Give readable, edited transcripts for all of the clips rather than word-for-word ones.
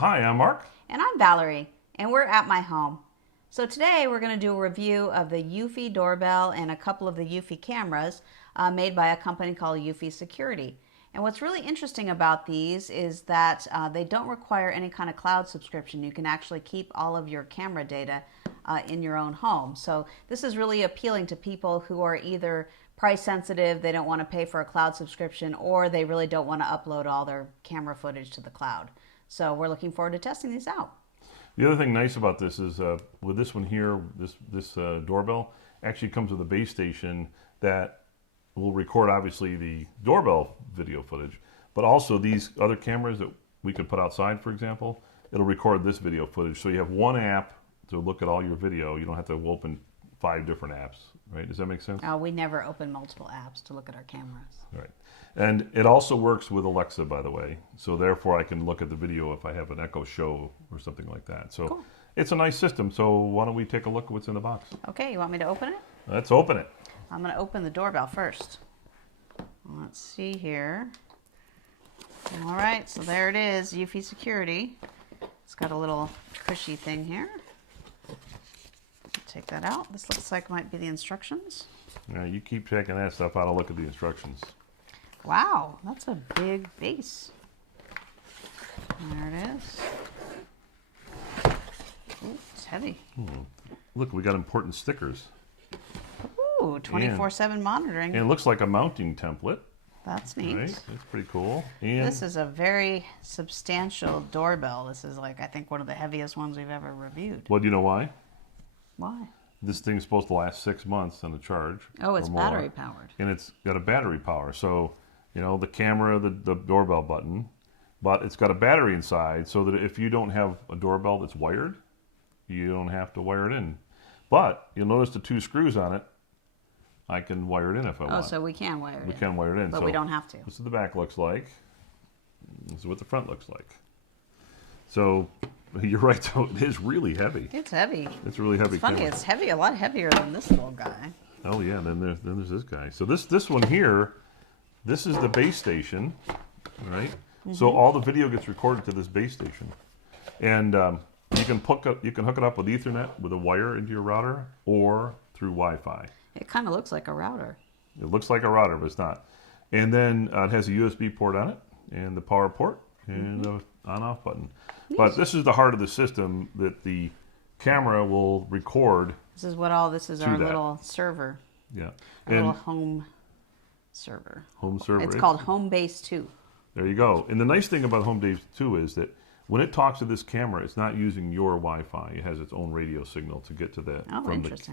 Hi, I'm Mark. And I'm Valerie, and we're at my home. So today we're going to do a review of the Eufy doorbell and a couple of the Eufy cameras made by a company called Eufy Security. And what's really interesting about these is that they don't require any kind of cloud subscription. You can actually keep all of your camera data in your own home. So this is really appealing to people who are either price sensitive, they don't want to pay for a cloud subscription, or they really don't want to upload all their camera footage to the cloud. So we're looking forward to testing these out. The other thing nice about this is with this one here, this doorbell actually comes with a base station that will record obviously the doorbell video footage, but also these other cameras that we could put outside, for example, it'll record this video footage. So you have one app to look at all your video. You don't have to open 5 different apps, right? Does that make sense? We never open multiple apps to look at our cameras. Right. And it also works with Alexa, by the way. So therefore I can look at the video if I have an Echo Show or something like that. So cool. It's a nice system. So why don't we take a look at what's in the box? Okay, you want me to open it? Let's open it. I'm going to open the doorbell first. Let's see here. All right, so there it is, Eufy Security. It's got a little cushy thing here. Take that out. This looks like might be the instructions. Now you keep checking that stuff out. I'll look at the instructions. Wow, that's a big base. There it is. Ooh, it's heavy. Look, we got important stickers. Ooh, 24/7 monitoring. And it looks like a mounting template. That's neat. Right? That's pretty cool. And this is a very substantial doorbell. This is like, I think, one of the heaviest ones we've ever reviewed. Well, do you know why? Why? This thing's supposed to last 6 months on a charge. Oh, it's or more. battery powered. And it's got a battery power. So, you know, the camera, the doorbell button, but it's got a battery inside so that if you don't have a doorbell that's wired, you don't have to wire it in. But you'll notice the 2 screws on it. I can wire it in if I want. Oh, so we can wire it in. We can wire it in. But so we don't have to. This is what the back looks like. This is what the front looks like. So you're right, though. It is really heavy. It's heavy. It's a really heavy. It's funny. camera. It's heavy, a lot heavier than this little guy. Oh yeah. Then there's this guy. So this one here, this is the base station, right? So all the video gets recorded to this base station, and you can hook it up with Ethernet with a wire into your router or through Wi-Fi. It kind of looks like a router. It looks like a router, but it's not. And then it has a USB port on it, and the power port, and the on-off button. Yes. But this is the heart of the system that the camera will record. This is what all this is, our little server. Yeah. Our little home server. Home server. It's called Homebase 2. There you go. And the nice thing about Homebase 2 is that when it talks to this camera, it's not using your Wi-Fi. It has its own radio signal to get to that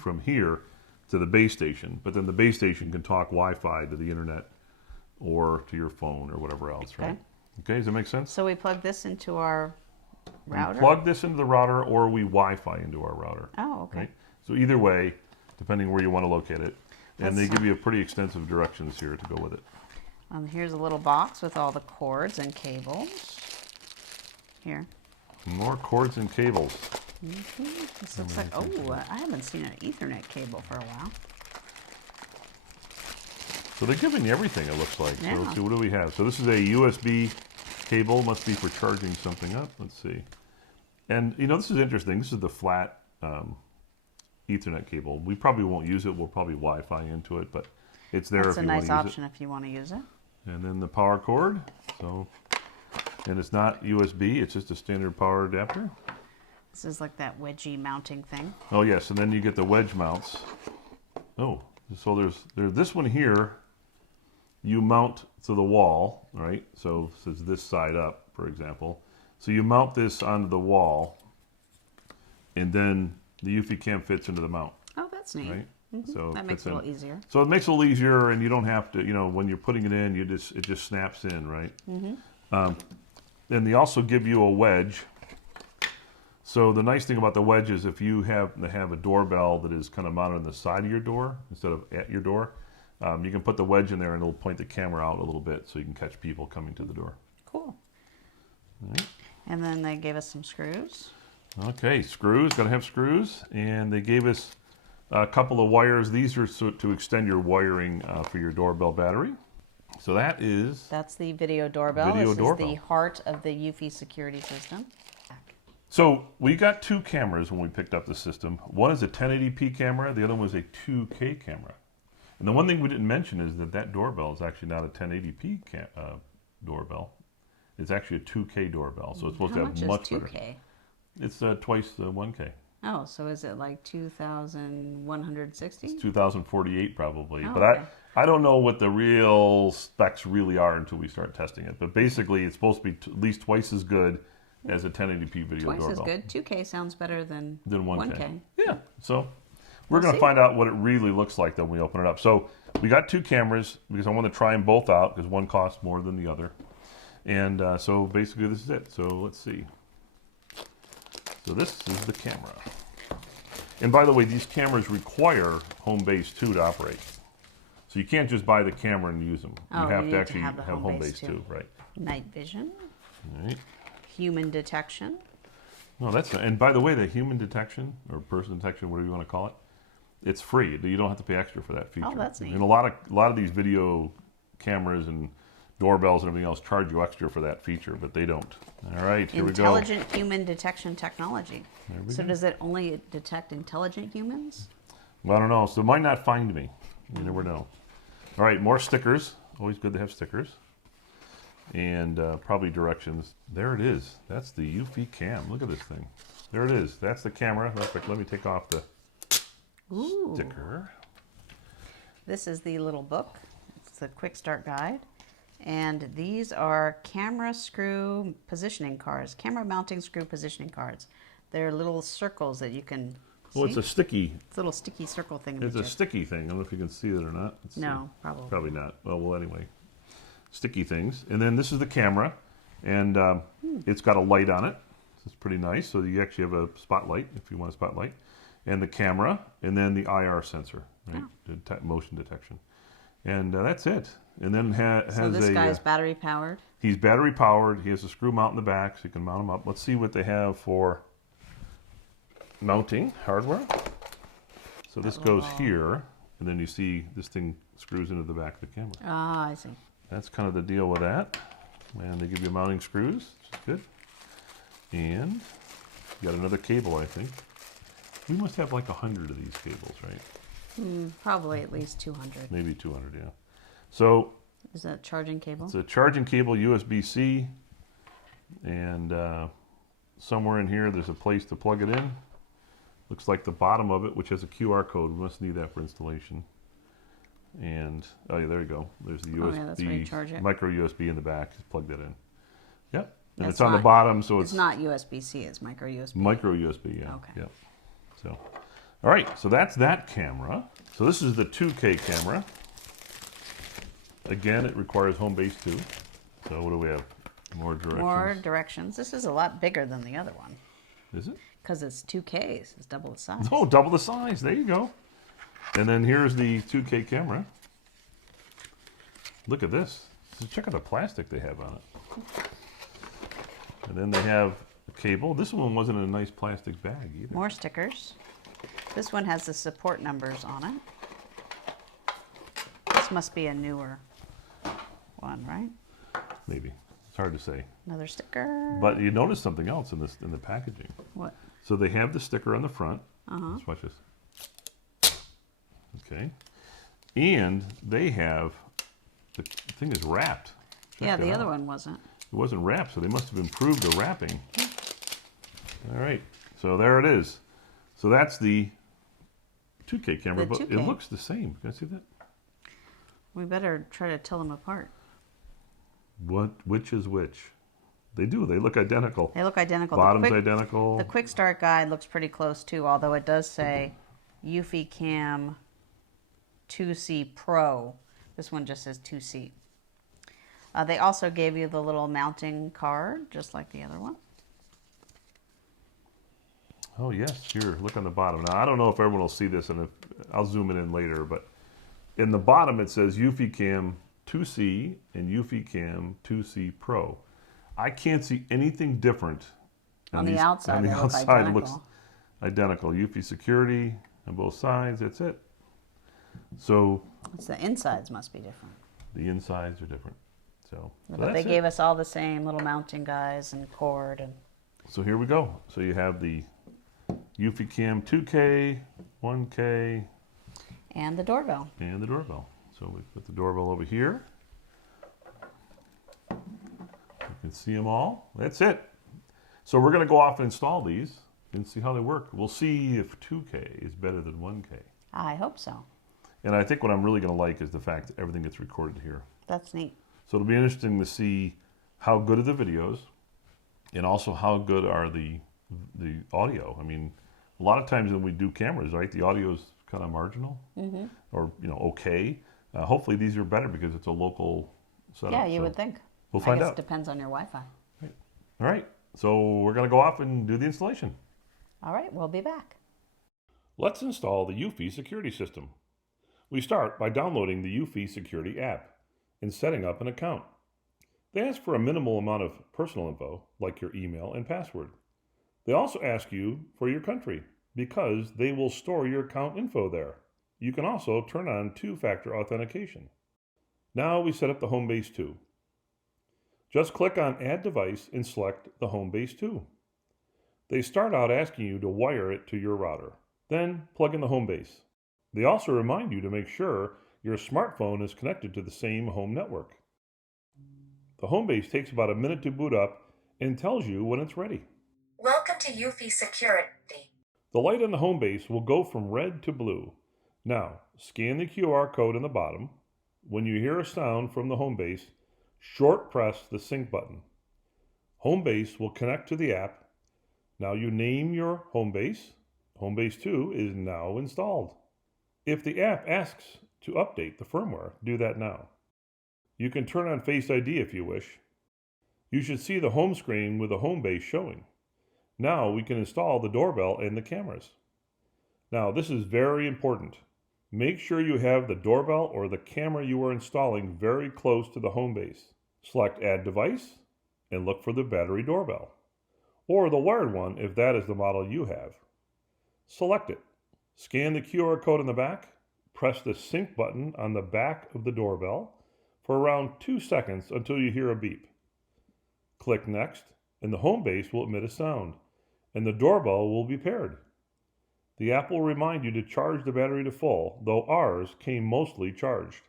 from here to the base station. But then the base station can talk Wi-Fi to the internet or to your phone or whatever else, right? Okay, does that make sense? So we plug this into our router? We plug this into the router or we Wi-Fi into our router. Oh, okay. Right? So either way, depending where you want to locate it. And they give you a pretty extensive directions here to go with it. Here's a little box with all the cords and cables. Here. More cords and cables. This looks like, I haven't seen an Ethernet cable for a while. So they're giving you everything, it looks like. Yeah. So let's see, what do we have? So this is a USB cable, must be for charging something up. Let's see. And, you know, this is interesting. This is the flat Ethernet cable. We probably won't use it. We'll probably Wi-Fi into it, but it's there if you want to use it. That's a nice option if you want to use it. And then the power cord. So, and it's not USB. It's just a standard power adapter. This is like that wedgie mounting thing. Oh yes, and then you get the wedge mounts. Oh, so there's this one here. You mount to the wall, right? So it's this side up, for example. So you mount this onto the wall, and then the eufyCam fits into the mount. Oh, that's neat. Right? So that makes it a little easier. So it makes it a little easier, and you don't have to, you know, when you're putting it in, it just snaps in, right? Then they also give you a wedge. So the nice thing about the wedge is if you have a doorbell that is kind of mounted on the side of your door instead of at your door, you can put the wedge in there and it'll point the camera out a little bit so you can catch people coming to the door. Cool. And then they gave us some screws. Okay, screws, got to have screws. And they gave us a couple of wires. These are to extend your wiring for your doorbell battery. So that's the video doorbell. This is the heart of the Eufy security system. So we got two cameras when we picked up the system. One is a 1080p camera. The other one was a 2K camera. And the one thing we didn't mention is that doorbell is actually not a 1080p doorbell. It's actually a 2K doorbell. So it's supposed to have much better. 2K? It's twice the 1K. Oh, so is it like 2,160? It's 2048 probably. Oh, but okay. I don't know what the real specs really are until we start testing it. But basically, it's supposed to be at least twice as good as a 1080p video Twice doorbell. as good. 2K sounds better than 1K. Yeah. So we're We'll going to see. find out what it really looks like when we open it up. So we got two cameras because I want to try them both out because one costs more than the other. And so basically this is it. So let's see. So this is the camera. And by the way, these cameras require Homebase 2 to operate. So you can't just buy the camera and use them. Oh, you have you to need actually to have the Homebase Homebase 2, right? night vision, All right. human detection. No, that's not, and by the way, the human detection or person detection, whatever you want to call it, it's free. You don't have to pay extra for that feature. Oh, that's neat. And a lot of these video cameras and doorbells and everything else charge you extra for that feature, but they don't. All right, here we go. Intelligent human detection technology. So go. does it only detect intelligent humans? Well, I don't know. So it might not find me. You never know. All right, more stickers. Always good to have stickers. And probably directions. There it is. That's the Eufy Cam. Look at this thing. There it is. That's the camera. Let me take off the Ooh. sticker. This is the little book. It's the quick start guide. And these are camera screw positioning cards, camera mounting screw positioning cards. They're little circles that you can Well, see. it's a sticky. It's a little sticky circle thing. It's a sticky thing. I don't know if you can see it or not. Let's No, see. probably. Probably not. Well, anyway. Sticky things. And then this is the camera. And it's got a light on it. It's pretty nice. So you actually have a spotlight if you want a spotlight. And the camera. And then the IR sensor. Right? Motion detection. And that's it. And then has So this guy's battery powered. He's battery powered. He has a screw mount in the back so you can mount him up. Let's see what they have for mounting hardware. So this goes here, and then you see this thing screws into the back of the camera. Ah, I see. That's kind of the deal with that. And they give you mounting screws, which is good. And you got another cable, I think. We must have like 100 of these cables, right? Probably at least 200. Maybe 200, yeah. So Is that charging cable? it's a charging cable, USB-C, and somewhere in here there's a place to plug it in. Looks like the bottom of it, which has a QR code. We must need that for installation. And, oh yeah, there you go. There's the Oh, yeah, that's where you charge it. micro USB in the back. Just plug that in. Yep. And That's it's on the not- bottom, so It's not USB-C, it's micro USB. micro USB, yeah. Okay. Yep. So, all right, so that's that camera. So this is the 2K camera. Again, it requires Homebase 2. So what do we have? More directions. More directions. This is a lot bigger than the other one Is it? because it's 2Ks. It's double the size. Oh, double the size. There you go. And then here's the 2K camera. Look at this. Check out the plastic they have on it. And then they have a cable. This one wasn't in a nice plastic bag either. More stickers. This one has the support numbers on it. This must be a newer one, right? Maybe. It's hard to say. Another sticker. But you notice something else in the packaging. What? So they have the sticker on the front. Let's watch this. Okay. And they have, the thing is wrapped. Check Yeah, that the out. other one wasn't. It wasn't wrapped, so they must have improved the wrapping. All right, so there it is. So that's the 2K camera, The but 2K. it looks the same. Can I see that? We better try to tell them apart. Which is which? They do. They look identical. They look identical. Bottom's identical. The quick start guide looks pretty close too, although it does say eufyCam 2C Pro. This one just says 2C. They also gave you the little mounting card, just like the other one. Oh yes, here. Look on the bottom. Now I don't know if everyone will see this, and I'll zoom it in later. But in the bottom it says eufyCam 2C and eufyCam 2C Pro. I can't see anything different. On the outside, on the they look outside it looks identical. identical. Eufy Security on both sides. That's it. So It's the insides must be different. the insides are different. So But they gave us all the same little mounting guys and cord. And So here we go. So you have the eufyCam 2K, 1K, and the doorbell. And the doorbell. So we put the doorbell over here. You can see them all. That's it. So we're going to go off and install these and see how they work. We'll see if 2K is better than 1K. I hope so. And I think what I'm really going to like is the fact that everything gets recorded here. That's neat. So it'll be interesting to see how good are the videos and also how good are the audio. I mean, a lot of times when we do cameras, right, the audio is kind of marginal or, okay. Hopefully these are better because it's a local setup. Yeah, you would think. We'll find out. It depends on your Wi-Fi. Right. All right. So we're going to go off and do the installation. All right, we'll be back. Let's install the Eufy Security system. We start by downloading the Eufy Security app and setting up an account. They ask for a minimal amount of personal info, like your email and password. They also ask you for your country, because they will store your account info there. You can also turn on two-factor authentication. Now we set up the Homebase 2. Just click on Add Device and select the Homebase 2. They start out asking you to wire it to your router. Then plug in the Homebase. They also remind you to make sure your smartphone is connected to the same home network. The Homebase takes about a minute to boot up and tells you when it's ready. Welcome to Eufy Security. The light on the Homebase will go from red to blue. Now, scan the QR code on the bottom. When you hear a sound from the Homebase, short press the sync button. Homebase will connect to the app. Now you name your Homebase. Homebase 2 is now installed. If the app asks to update the firmware, do that now. You can turn on Face ID if you wish. You should see the home screen with the Homebase showing. Now we can install the doorbell and the cameras. Now this is very important. Make sure you have the doorbell or the camera you are installing very close to the Homebase. Select Add Device and look for the battery doorbell, or the wired one if that is the model you have. Select it. Scan the QR code on the back. Press the sync button on the back of the doorbell for around 2 seconds until you hear a beep. Click Next, and the Homebase will emit a sound, and the doorbell will be paired. The app will remind you to charge the battery to full, though ours came mostly charged.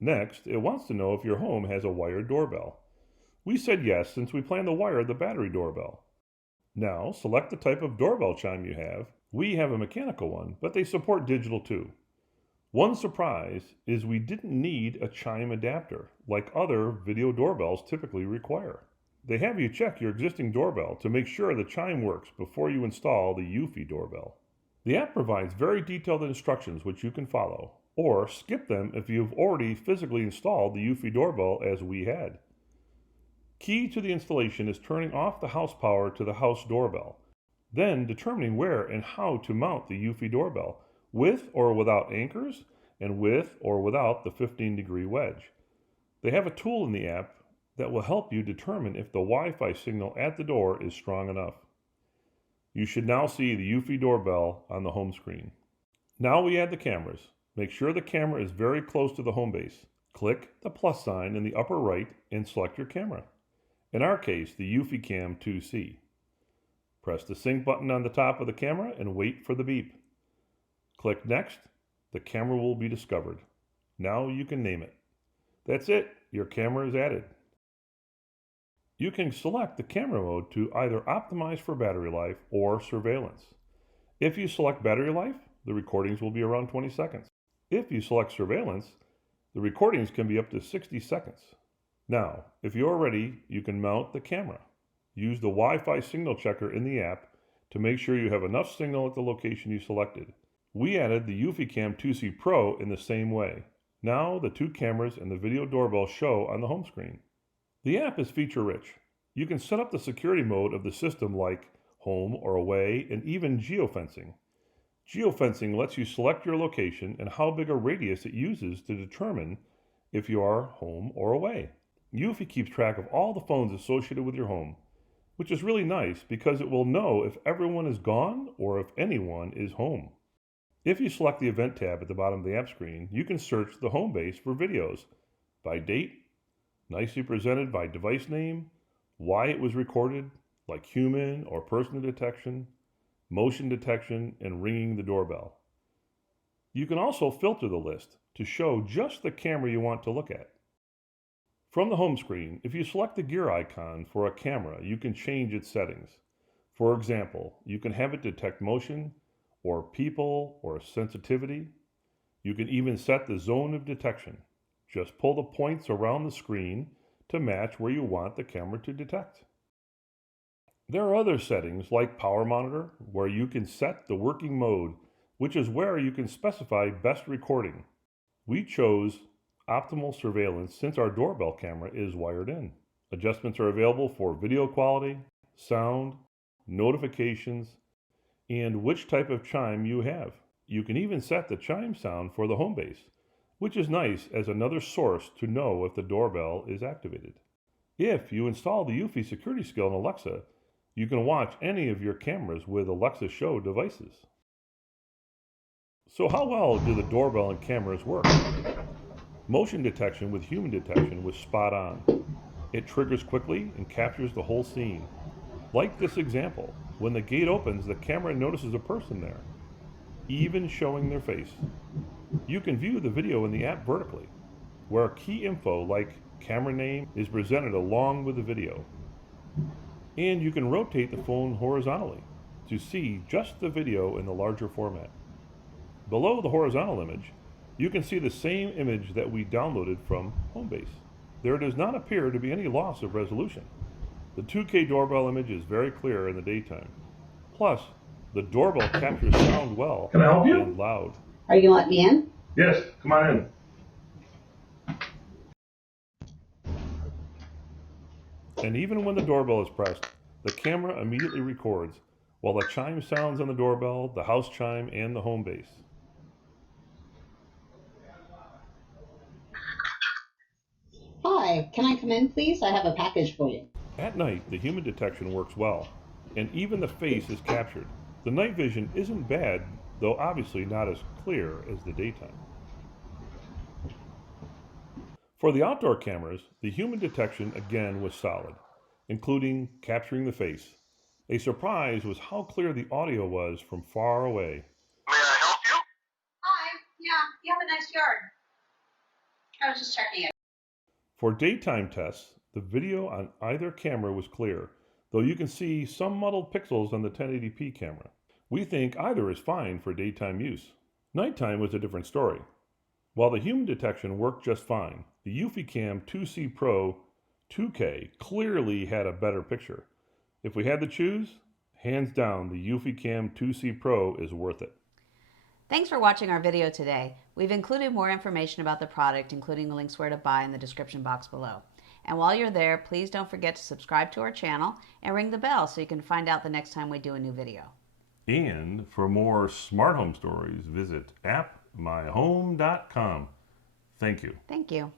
Next, it wants to know if your home has a wired doorbell. We said yes since we plan to wire the battery doorbell. Now, select the type of doorbell chime you have. We have a mechanical one, but they support digital too. One surprise is we didn't need a chime adapter, like other video doorbells typically require. They have you check your existing doorbell to make sure the chime works before you install the Eufy doorbell. The app provides very detailed instructions which you can follow, or skip them if you've already physically installed the Eufy doorbell as we had. Key to the installation is turning off the house power to the house doorbell, then determining where and how to mount the Eufy doorbell, with or without anchors, and with or without the 15-degree wedge. They have a tool in the app that will help you determine if the Wi-Fi signal at the door is strong enough. You should now see the Eufy doorbell on the home screen. Now we add the cameras. Make sure the camera is very close to the Homebase. Click the plus sign in the upper right and select your camera. In our case, the eufyCam 2C. Press the sync button on the top of the camera and wait for the beep. Click Next. The camera will be discovered. Now you can name it. That's it. Your camera is added. You can select the camera mode to either optimize for battery life or surveillance. If you select battery life, the recordings will be around 20 seconds. If you select surveillance, the recordings can be up to 60 seconds. Now, if you're ready, you can mount the camera. Use the Wi-Fi signal checker in the app to make sure you have enough signal at the location you selected. We added the eufyCam 2C Pro in the same way. Now the two cameras and the video doorbell show on the home screen. The app is feature-rich. You can set up the security mode of the system like home or away and even geofencing. Geofencing lets you select your location and how big a radius it uses to determine if you are home or away. Eufy keeps track of all the phones associated with your home, which is really nice because it will know if everyone is gone or if anyone is home. If you select the Event tab at the bottom of the app screen, you can search the Homebase for videos by date, nicely presented by device name, why it was recorded, like human or person detection, motion detection, and ringing the doorbell. You can also filter the list to show just the camera you want to look at. From the home screen, if you select the gear icon for a camera, you can change its settings. For example, you can have it detect motion, or people, or sensitivity. You can even set the zone of detection. Just pull the points around the screen to match where you want the camera to detect. There are other settings like power monitor, where you can set the working mode, which is where you can specify best recording. We chose optimal surveillance since our doorbell camera is wired in. Adjustments are available for video quality, sound, notifications, and which type of chime you have. You can even set the chime sound for the Homebase, which is nice as another source to know if the doorbell is activated. If you install the Eufy Security skill in Alexa, you can watch any of your cameras with Alexa Show devices. So how well do the doorbell and cameras work? Motion detection with human detection was spot on. It triggers quickly and captures the whole scene. Like this example, when the gate opens, the camera notices a person there, even showing their face. You can view the video in the app vertically, where key info like camera name is presented along with the video. And you can rotate the phone horizontally to see just the video in the larger format. Below the horizontal image, you can see the same image that we downloaded from Homebase. There does not appear to be any loss of resolution. The 2K doorbell image is very clear in the daytime. Plus, the doorbell captures sound well. Can I help you? And loud. Are you gonna let me in? Yes, come on in. And even when the doorbell is pressed, the camera immediately records, while the chime sounds on the doorbell, the house chime, and the Homebase. Hi, can I come in, please? I have a package for you. At night, the human detection works well, and even the face is captured. The night vision isn't bad, though obviously not as clear as the daytime. For the outdoor cameras, the human detection again was solid, including capturing the face. A surprise was how clear the audio was from far away. May I help you? Hi. Yeah, you have a nice yard. I was just checking it. For daytime tests, the video on either camera was clear, though you can see some muddled pixels on the 1080p camera. We think either is fine for daytime use. Nighttime was a different story. While the human detection worked just fine, the eufyCam 2C Pro 2K clearly had a better picture. If we had to choose, hands down, the eufyCam 2C Pro is worth it. Thanks for watching our video today. We've included more information about the product, including the links where to buy in the description box below. And while you're there, please don't forget to subscribe to our channel and ring the bell so you can find out the next time we do a new video. And for more smart home stories, visit appmyhome.com. Thank you. Thank you.